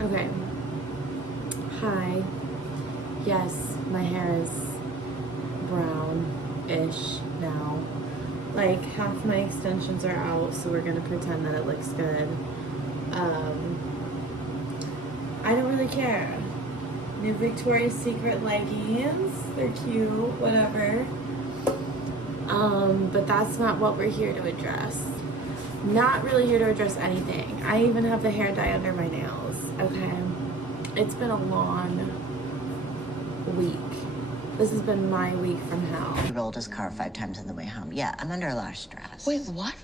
Okay. Hi. Yes, my hair is brown-ish now. Like, half my extensions are out, so we're gonna pretend that it looks good. I don't really care. New Victoria's Secret leggings. They're cute, whatever. But that's not what we're here to address. Not really here to address anything. I even have the hair dye under my nails, okay? It's been a long week. This has been my week from hell. He rolled his car 5 times on the way home. Yeah, I'm under a lot of stress. Wait, what?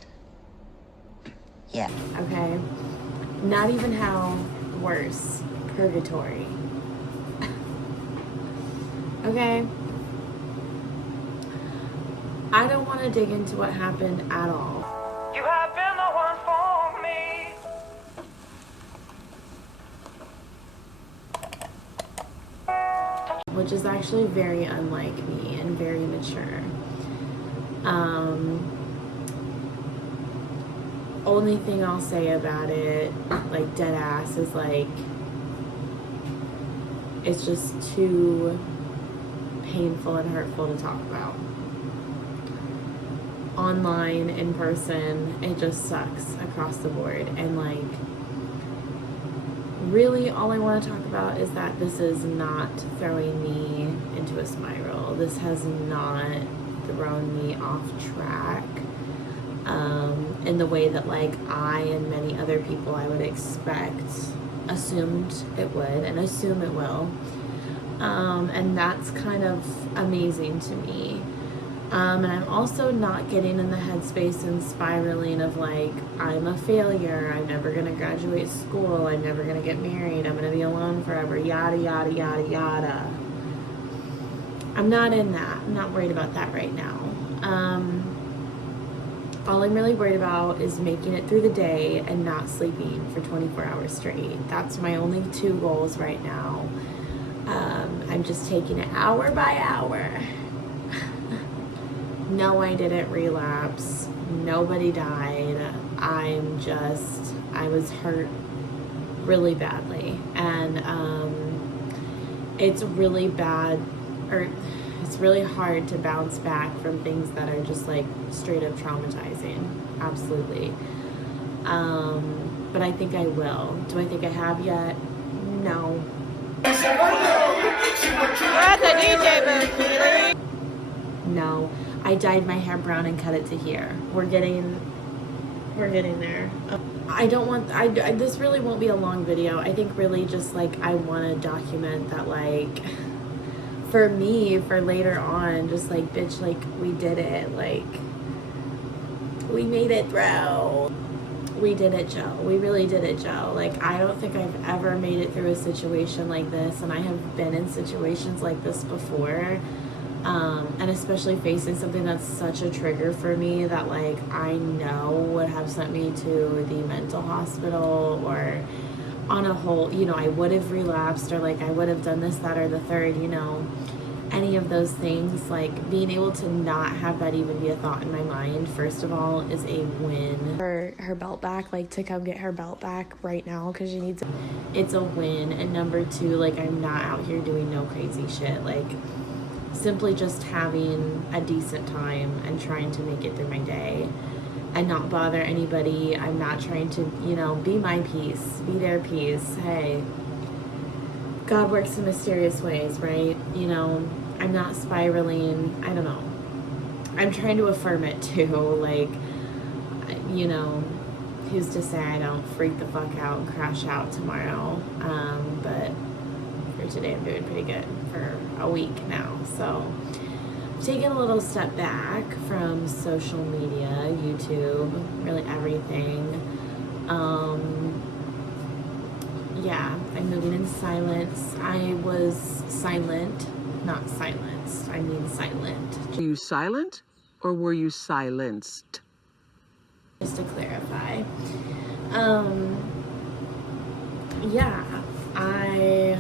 Yeah. Okay? Not even hell, worse. Purgatory. Okay? I don't want to dig into what happened at all. You have been the one for me. Which is actually very unlike me and very mature. Only thing I'll say about it, like dead ass, is like it's just too painful and hurtful to talk about. Online, in person, it just sucks across the board. And like, really all I want to talk about is that this is not throwing me into a spiral. This has not thrown me off track in the way that like I and many other people I would expect assumed it would and assume it will. And that's kind of amazing to me. And I'm also not getting in the headspace and spiraling of like, I'm a failure, I'm never gonna graduate school, I'm never gonna get married, I'm gonna be alone forever, yada, yada, yada, yada. I'm not in that. I'm not worried about that right now. All I'm really worried about is making it through the day and not sleeping for 24 hours straight. That's my only 2 goals right now. I'm just taking it hour by hour. No, I didn't relapse. Nobody died. I was hurt really badly. And it's really bad, or it's really hard to bounce back from things that are just like straight up traumatizing. Absolutely. But I think I will. Do I think I have yet? No. No. I dyed my hair brown and cut it to here. We're getting there. I don't want, this really won't be a long video. I think really just like, I want to document that like, for me, for later on, just like, bitch, like, we did it. Like, we made it through. We did it, Joe. We really did it, Joe. Like, I don't think I've ever made it through a situation like this, and I have been in situations like this before. And especially facing something that's such a trigger for me that like I know would have sent me to the mental hospital, or on a whole, you know, I would have relapsed, or like I would have done this, that, or the third, you know, any of those things. Like, being able to not have that even be a thought in my mind, first of all, is a win. For her belt back, like to come get her belt back right now because she needs it. It's a win. And number 2, like, I'm not out here doing no crazy shit. Like, simply just having a decent time and trying to make it through my day and not bother anybody. I'm not trying to, you know, be my peace, be their peace. Hey, God works in mysterious ways, right? You know, I'm not spiraling. I don't know. I'm trying to affirm it too. Like, you know, who's to say I don't freak the fuck out and crash out tomorrow? But for today, I'm doing pretty good for a week now. So I'm taking a little step back from social media, YouTube, really everything. Yeah, I'm moving in silence. I was silent, not silenced. I mean silent. Were you silent or were you silenced? Just to clarify. Yeah, I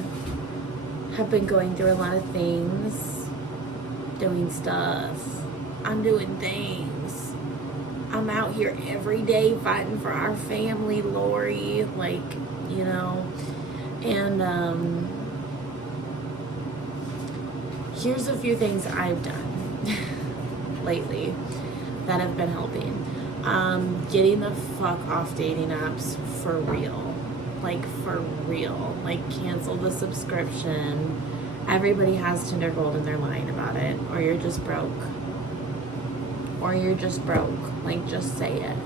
have been going through a lot of things, doing stuff. I'm doing things. I'm out here every day fighting for our family, Lori. Like, you know, And here's a few things I've done lately that have been helping. Getting the fuck off dating apps for real. Like, for real. Like, cancel the subscription. Everybody has Tinder Gold and they're lying about it. Or you're just broke. Or you're just broke. Like, just say it.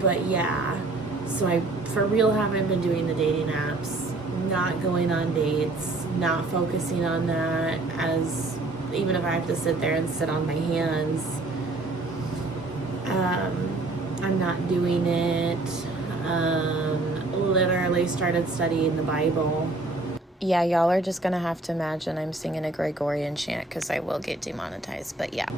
But yeah. So I, for real, haven't been doing the dating apps. Not going on dates. Not focusing on that as... Even if I have to sit there and sit on my hands. I'm not doing it. Literally started studying the Bible. Yeah, y'all are just gonna have to imagine I'm singing a Gregorian chant because I will get demonetized, but yeah.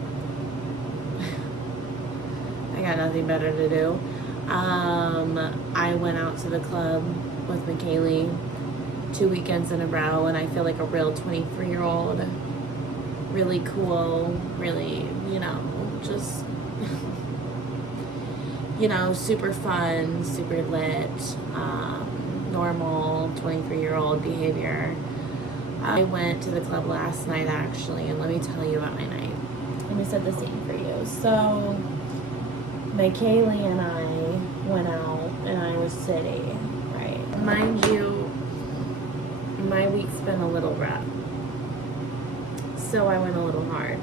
I got nothing better to do. I went out to the club with McKaylee 2 weekends in a row, and I feel like a real 23-year-old. Really cool, really, you know, just... you know, super fun, super lit, normal 23-year-old behavior. I went to the club last night, actually, and let me tell you about my night. Let me set the scene for you. So, my Kaylee and I went out in Iowa City, right? Mind you, my week's been a little rough. So I went a little hard.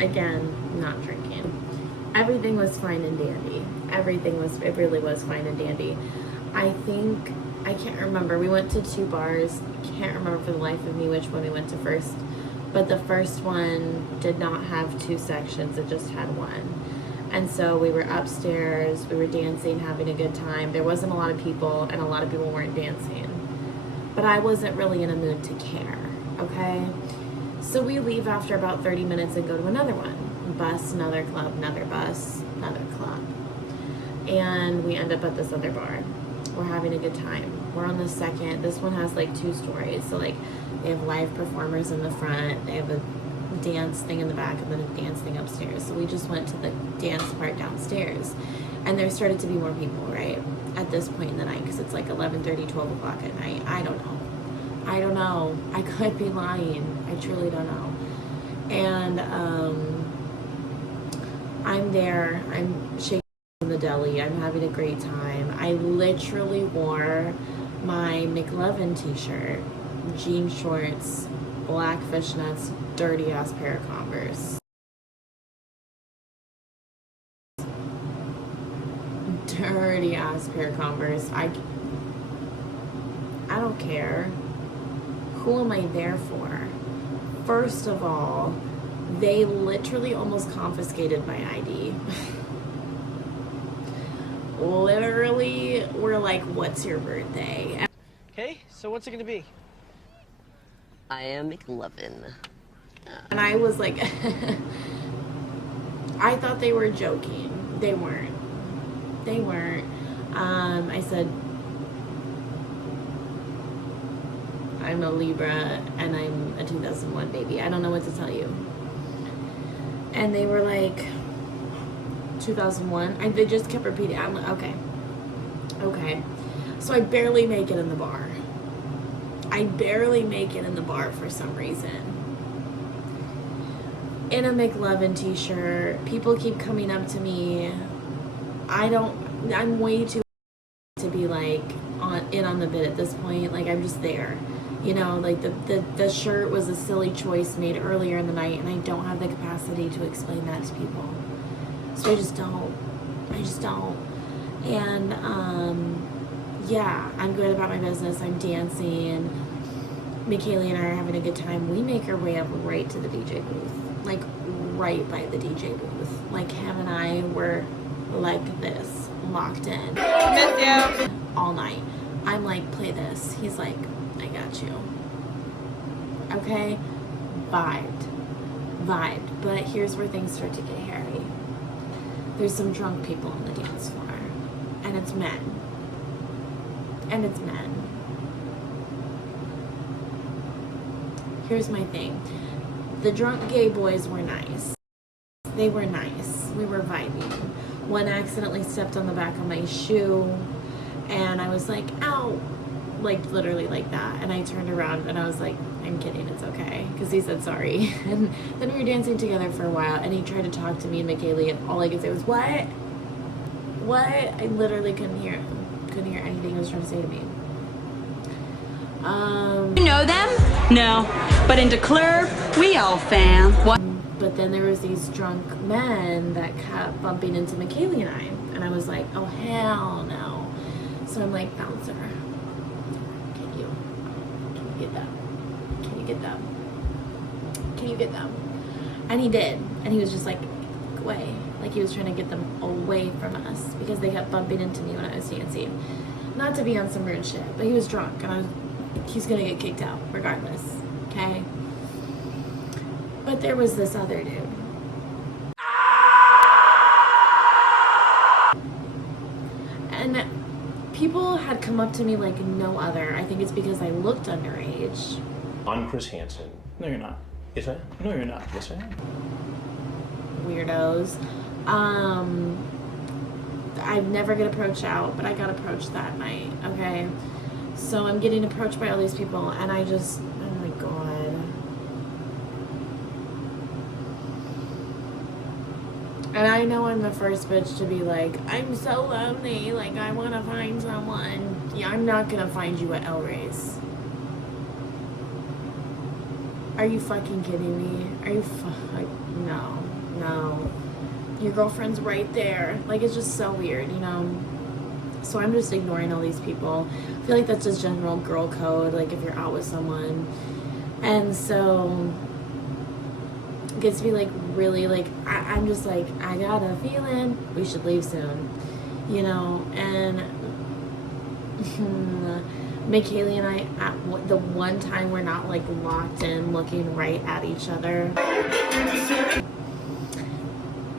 Again, not drinking. Everything was fine and dandy. It really was fine and dandy. I think, I can't remember. We went to 2 bars. Can't remember for the life of me which one we went to first. But the first one did not have 2 sections. It just had 1. And so we were upstairs. We were dancing, having a good time. There wasn't a lot of people, and a lot of people weren't dancing. But I wasn't really in a mood to care, okay? So we leave after about 30 minutes and go to another one. Bus, another club, another bus, another club. And we end up at this other bar. We're having a good time. We're on the second. This one has like 2 stories. So like they have live performers in the front. They have a dance thing in the back and then a dance thing upstairs. So we just went to the dance part downstairs. And there started to be more people, right? At this point in the night, because it's like 11:30, 12 o'clock at night. I don't know. I could be lying. I truly don't know. And I'm there. I'm shaking in the deli. I'm having a great time. I literally wore my McLovin t-shirt, jean shorts, black fishnets, dirty ass pair of Converse. Dirty ass pair of Converse. I don't care. Who am I there for? First of all, they literally almost confiscated my ID. Literally, we're like, what's your birthday? Okay, so what's it gonna be? I am McLovin. And I was like, I thought they were joking. They weren't. I said, I'm a Libra and I'm a 2001 baby. I don't know what to tell you. And they were like, 2001? They just kept repeating. I'm like, okay. So I barely make it in the bar. For some reason. In a McLovin t-shirt. People keep coming up to me. I'm way too to be like on the bit at this point. Like, I'm just there. You know, like the shirt was a silly choice made earlier in the night, and I don't have the capacity to explain that to people. So I just don't. And yeah, I'm good about my business. I'm dancing. McKaylee and I are having a good time. We make our way up right to the DJ booth. Like, right by the DJ booth. Like, him and I were like this, locked in. Miss you. All night. I'm like, play this. He's like, I got you. Okay? Vibed. But here's where things start to get hairy. There's some drunk people on the dance floor. And it's men. Here's my thing. The drunk gay boys were nice. They were nice. We were vibing. One accidentally stepped on the back of my shoe, and I was was like, ow, like literally like that. And I turned around and I was like, I'm kidding, it's okay, because he said sorry. And then we were dancing together for a while, and he tried to talk to me and McKaylee, and all I could say was, what? I literally couldn't hear anything he was trying to say to me. You know them? No. But in the club, we all fam. What? But then there was these drunk men that kept bumping into McKaylee and I. And I was like, oh, hell no. So I'm like, bouncer, can you get them? Can you get them? Can you get them? And he did. And he was just like, away. Like he was trying to get them away from us because they kept bumping into me when I was dancing. Not to be on some rude shit, but he was drunk and he's gonna get kicked out regardless, okay? But there was this other dude. And people had come up to me like no other. I think it's because I looked underage. I'm Chris Hansen. No, you're not. Yes, I am. No, you're not. Yes, I am. Weirdos. I've never get approached out, but I got approached that night, okay? So I'm getting approached by all these people, and oh my God. And I know I'm the first bitch to be like, I'm so lonely, like I want to find someone. Yeah, I'm not gonna find you at El Rey's. Are you fucking kidding me? Are you no. Your girlfriend's right there. Like, it's just so weird, you know? So I'm just ignoring all these people. I feel like that's just general girl code, like if you're out with someone. And so it gets me like really like, I'm just like, I got a feeling we should leave soon, you know? And McKaylee and I, at the one time we're not like locked in looking right at each other,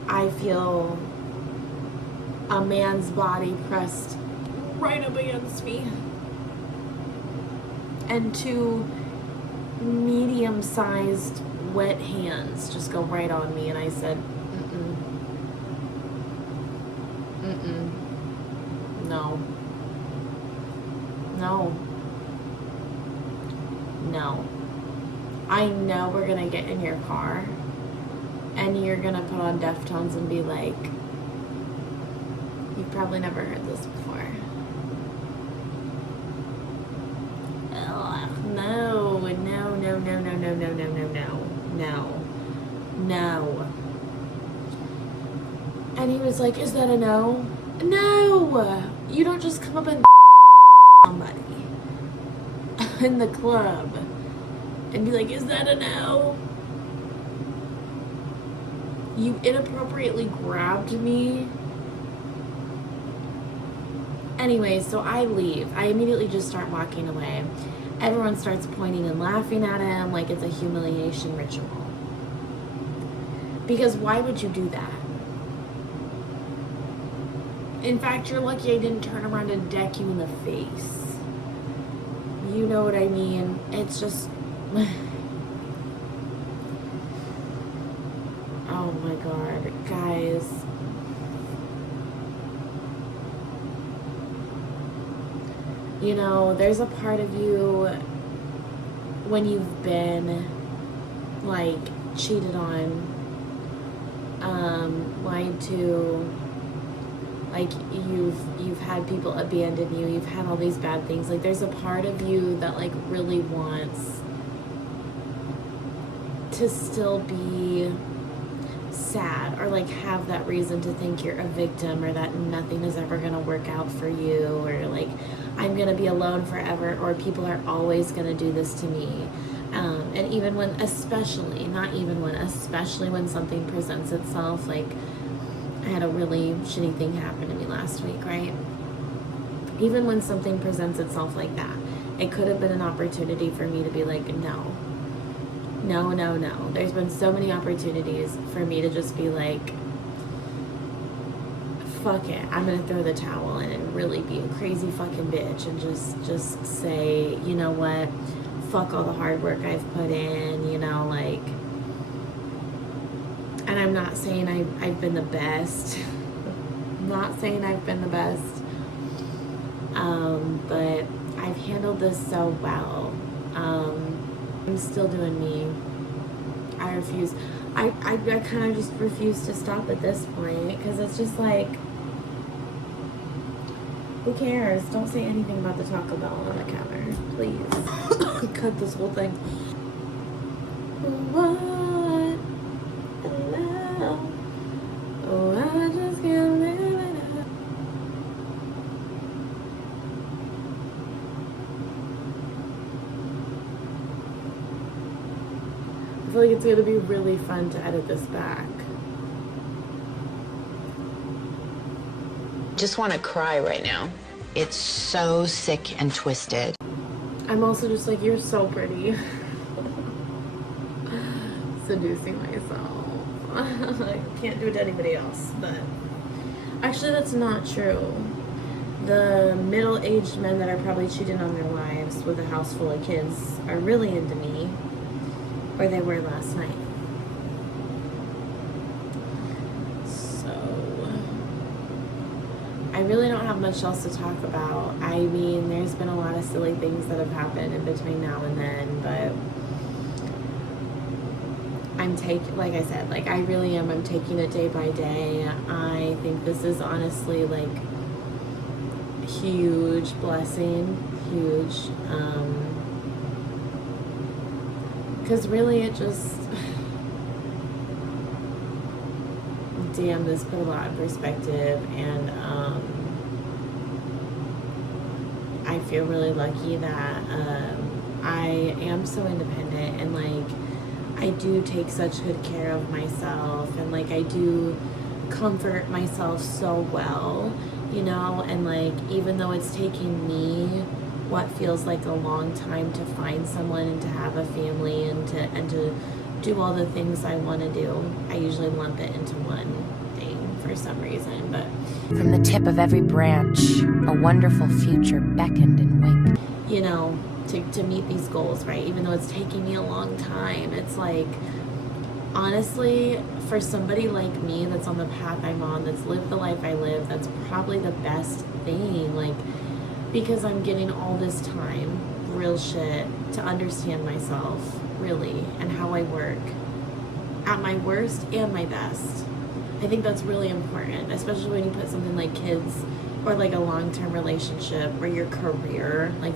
I feel a man's body pressed right up against me and two medium-sized wet hands just go right on me, and I said, no. I know we're gonna get in your car and you're gonna put on Deftones and be like, you've probably never heard this before. Ugh, no. And he was like, is that a no? No! You don't just come up and somebody in the club and be like, is that a no? You inappropriately grabbed me. Anyway, so I leave. I immediately just start walking away. Everyone starts pointing and laughing at him like it's a humiliation ritual. Because why would you do that? In fact, you're lucky I didn't turn around and deck you in the face. You know what I mean? It's just... Oh my God, guys. You know, there's a part of you when you've been like cheated on, lied to, like you've had people abandon you, you've had all these bad things. Like there's a part of you that like really wants to still be sad or like have that reason to think you're a victim or that nothing is ever gonna work out for you, or like I'm gonna be alone forever, or people are always gonna do this to me. And even when, especially when something presents itself, like I had a really shitty thing happen to me last week, right? Even when something presents itself like that, it could have been an opportunity for me to be like, no. There's been so many opportunities for me to just be like, fuck it, I'm gonna throw the towel in and really be a crazy fucking bitch and just say, you know what, fuck all the hard work I've put in, you know, like, and I'm not saying I've been the best. I'm not saying I've been the best. handled this so well. I'm still doing me. I refuse. I kind of just refuse to stop at this point because it's just like, who cares? Don't say anything about the Taco Bell on the counter, please. Cut this whole thing. What? Love. Oh, I just can't live it up. I feel like it's gonna be really fun to edit this back. Just want to cry right now. It's so sick and twisted. I'm also just like, you're so pretty. Seducing myself. I can't do it to anybody else, but actually that's not true. The middle-aged men that are probably cheating on their wives with a house full of kids are really into me, or they were last night. I really don't have much else to talk about. I mean, there's been a lot of silly things that have happened in between now and then, but like I said, like I really am, I'm taking it day by day. I think this is honestly like huge blessing, huge, because really it just, damn, this put a lot in perspective, and I feel really lucky that I am so independent, and like I do take such good care of myself, and like I do comfort myself so well, you know, and like even though it's taking me what feels like a long time to find someone and to have a family and to do all the things I want to do, I usually lump it into one thing for some reason. But from the tip of every branch, a wonderful future beckoned and winked. You know, to meet these goals, right? Even though it's taking me a long time, it's like, honestly, for somebody like me that's on the path I'm on, that's lived the life I live, that's probably the best thing, like, because I'm getting all this time, real shit, to understand myself, really, and how I work at my worst and my best. I think that's really important, especially when you put something like kids or like a long-term relationship or your career, like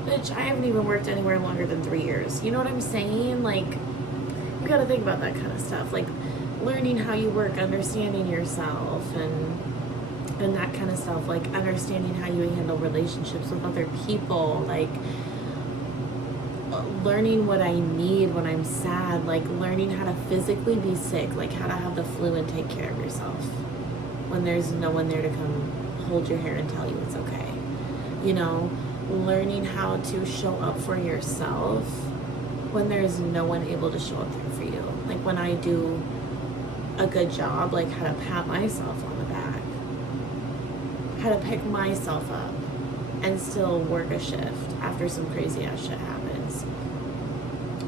bitch, I haven't even worked anywhere longer than 3 years. You know what I'm saying? Like, you gotta think about that kind of stuff, like learning how you work, understanding yourself, and that kind of stuff, like understanding how you handle relationships with other people, like learning what I need when I'm sad, like learning how to physically be sick, like how to have the flu and take care of yourself when there's no one there to come hold your hair and tell you it's okay. You know, learning how to show up for yourself when there's no one able to show up there for you. Like when I do a good job, like how to pat myself on the back, how to pick myself up and still work a shift after some crazy ass shit happens.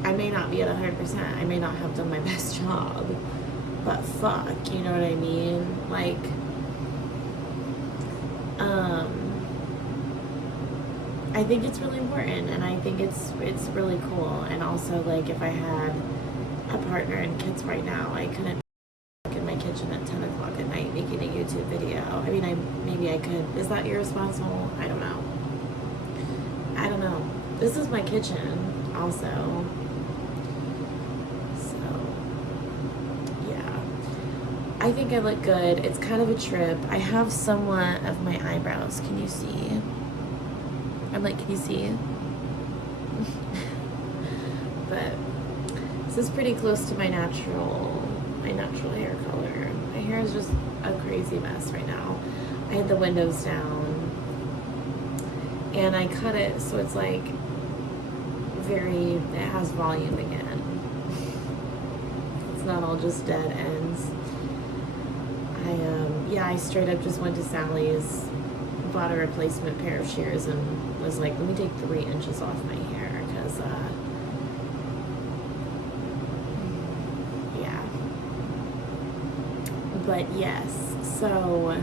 I may not be at 100%, I may not have done my best job, but fuck, you know what I mean? Like, I think it's really important, and I think it's really cool. And also, like, if I had a partner and kids right now, I couldn't be in my kitchen at 10 o'clock at night making a YouTube video. I mean, maybe I could. Is that irresponsible? I don't know. This is my kitchen also. I think I look good. It's kind of a trip. I have somewhat of my eyebrows. Can you see? I'm like, can you see? But this is pretty close to my natural hair color. My hair is just a crazy mess right now. I had the windows down and I cut it so it's like it has volume again. It's not all just dead ends. I straight up just went to Sally's, bought a replacement pair of shears, and was like, let me take 3 inches off my hair, because, yeah. But yes, so,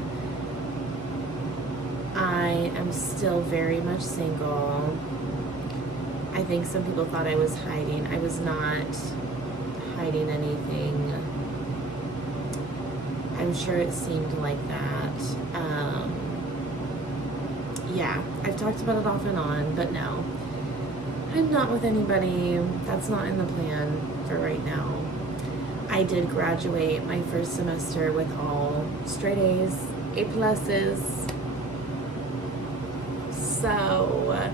I am still very much single. I think some people thought I was hiding. I was not hiding anything. I'm sure it seemed like that. Yeah, I've talked about it off and on, but no. I'm not with anybody. That's not in the plan for right now. I did graduate my first semester with all straight A's, A pluses. So,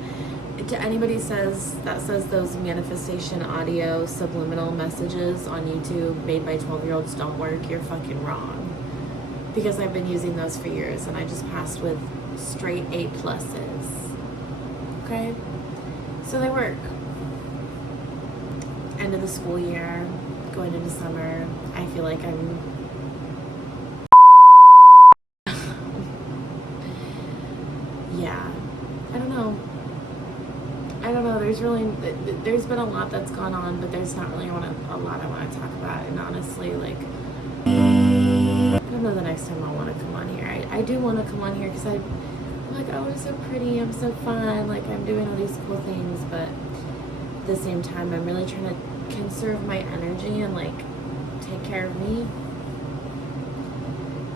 to anybody that says those manifestation audio subliminal messages on YouTube made by 12-year-olds don't work, you're fucking wrong. Because I've been using those for years and I just passed with straight A pluses. Okay? So they work. End of the school year, going into summer, I feel like I'm yeah. I don't know. There's been a lot that's gone on, but there's not really a lot I want to talk about. And honestly, like, I don't know the next time I'll want to come on here. I do want to come on here because I'm like, oh, I'm so pretty, I'm so fun, like, I'm doing all these cool things, but at the same time, I'm really trying to conserve my energy and, like, take care of me.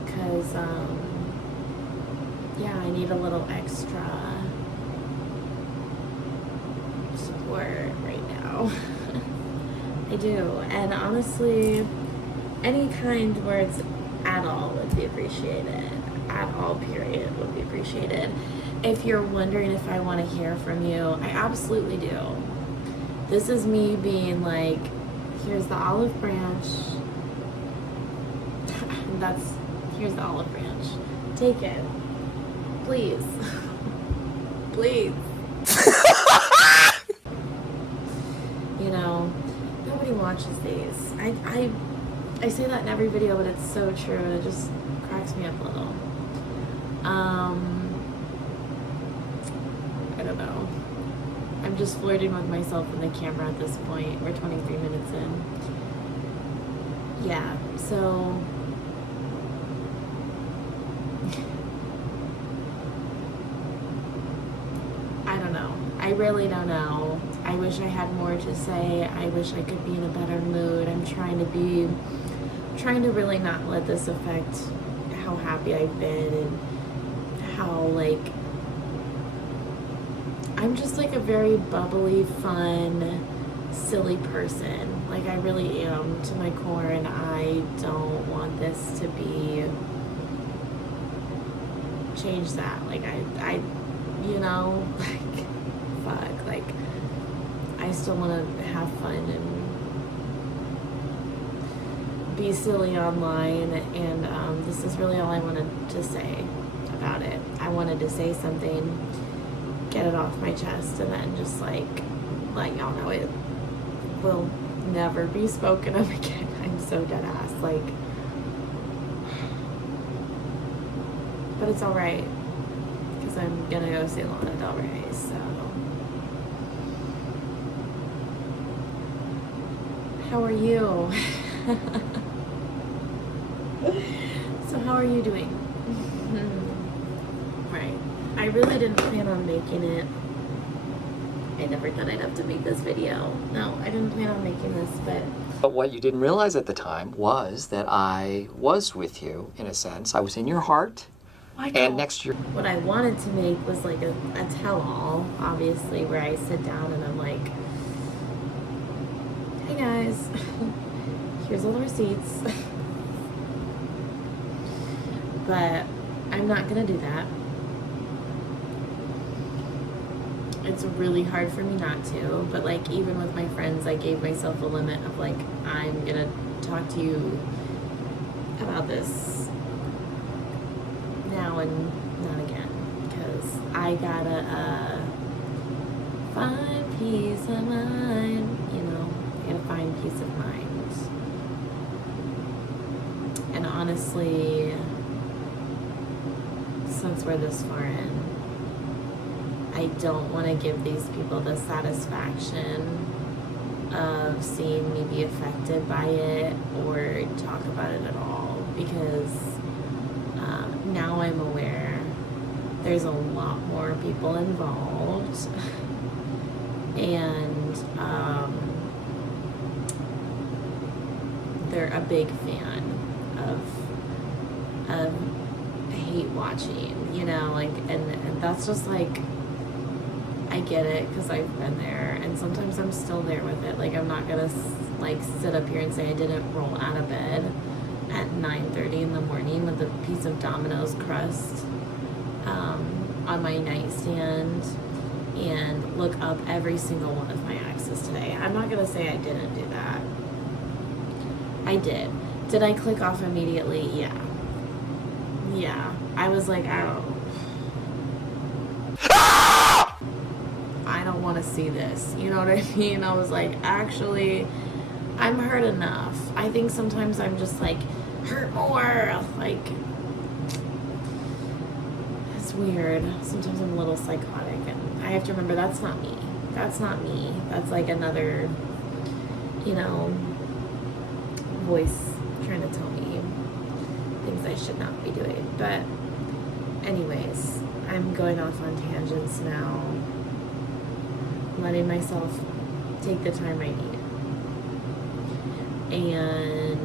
Because, yeah, I need a little extra support right now. I do. And honestly, any kind words at all would be appreciated. At all, period, would be appreciated. If you're wondering if I want to hear from you, I absolutely do. This is me being like, here's the olive branch. Here's the olive branch. Take it. Please. Please. You know, nobody watches these. I say that in every video, but it's so true, and it just cracks me up a little. I don't know. I'm just flirting with myself and the camera at this point. We're 23 minutes in. Yeah, so I don't know. I really don't know. I wish I had more to say. I wish I could be in a better mood. I'm trying to really not let this affect how happy I've been and how, like, I'm just like a very bubbly, fun, silly person. Like, I really am to my core, and I don't want this to be change that. Like, I you know, like, fuck, like, I still want to have fun and be silly online, and this is really all I wanted to say about it. I wanted to say something, get it off my chest, and then just, like, let y'all know it will never be spoken of again. I'm so dead ass, like, but it's alright, because I'm gonna go see Lana Del Rey, so. How are you? So how are you doing? Right. I really didn't plan on making it. I never thought I'd have to make this video. No, I didn't plan on making this, But what you didn't realize at the time was that I was with you, in a sense. I was in your heart. And next year. What I wanted to make was like a tell-all, obviously, where I sit down and I'm like, hey guys, here's all the receipts. But I'm not gonna do that. It's really hard for me not to, but, like, even with my friends, I gave myself a limit of, like, I'm gonna talk to you about this now and not again, because I gotta find peace of mind, you know, I gotta find peace of mind. And honestly, since we're this far in, I don't want to give these people the satisfaction of seeing me be affected by it or talk about it at all, because now I'm aware There's a lot more people involved. And they're a big fan of hate watching, you know, like, and that's just like, I get it, because I've been there, and sometimes I'm still there with it. Like, I'm not gonna like sit up here and say I didn't roll out of bed at 9:30 in the morning with a piece of Domino's crust on my nightstand and look up every single one of my exes today. I'm not gonna say I didn't do that. I did. Did I click off immediately? Yeah. Yeah. I was like, I don't want to see this. You know what I mean? I was like, actually, I'm hurt enough. I think sometimes I'm just like, hurt more. Like, it's weird. Sometimes I'm a little psychotic, and I have to remember that's not me. That's not me. That's like another, you know, voice trying to tell me things I should not be doing. But anyways, I'm going off on tangents now, letting myself take the time I need. And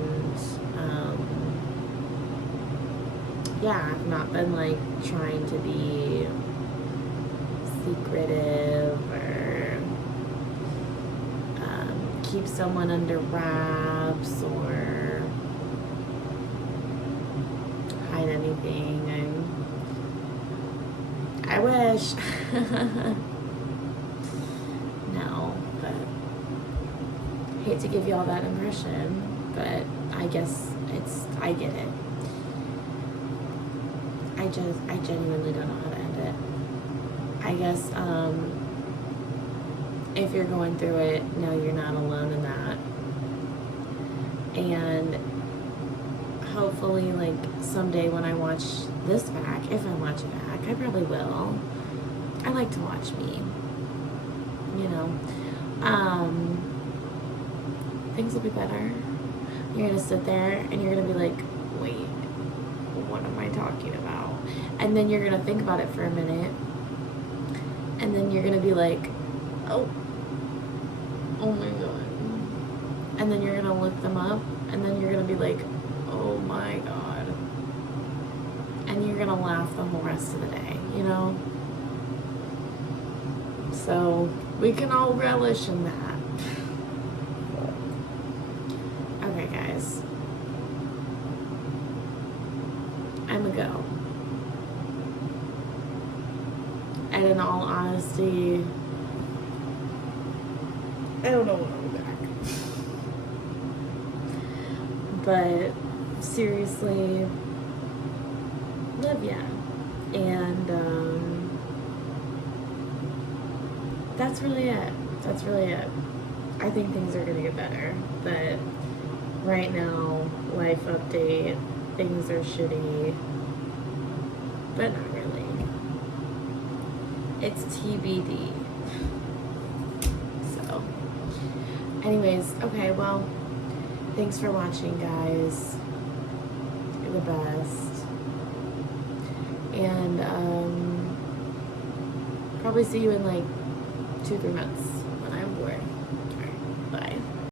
yeah, I've not been like trying to be secretive or keep someone under wraps or hide anything. I wish. No, but hate to give you all that impression, but I guess I get it. I genuinely don't know how to end it. I guess, if you're going through it, no, you're not alone in that. And hopefully, like, someday when I watch this back, if I watch it back, I probably will. I like to watch me, you know. Things will be better. You're gonna sit there and you're gonna be like, wait, what am I talking about? And then you're gonna think about it for a minute, and then you're gonna be like, oh my god. And then you're gonna look them up, and then you're gonna be like, oh my god. And you're gonna laugh the whole rest of the day, you know? So we can all relish in that. Okay, guys. I'm a go. And in all honesty, I don't know when I'll be back. But seriously, live ya. And that's really it. That's really it. I think things are gonna get better. But right now, life update, things are shitty. But not really. It's TBD. So, anyways, okay, well, thanks for watching, guys. You're the best. And probably see you in like 2-3 months.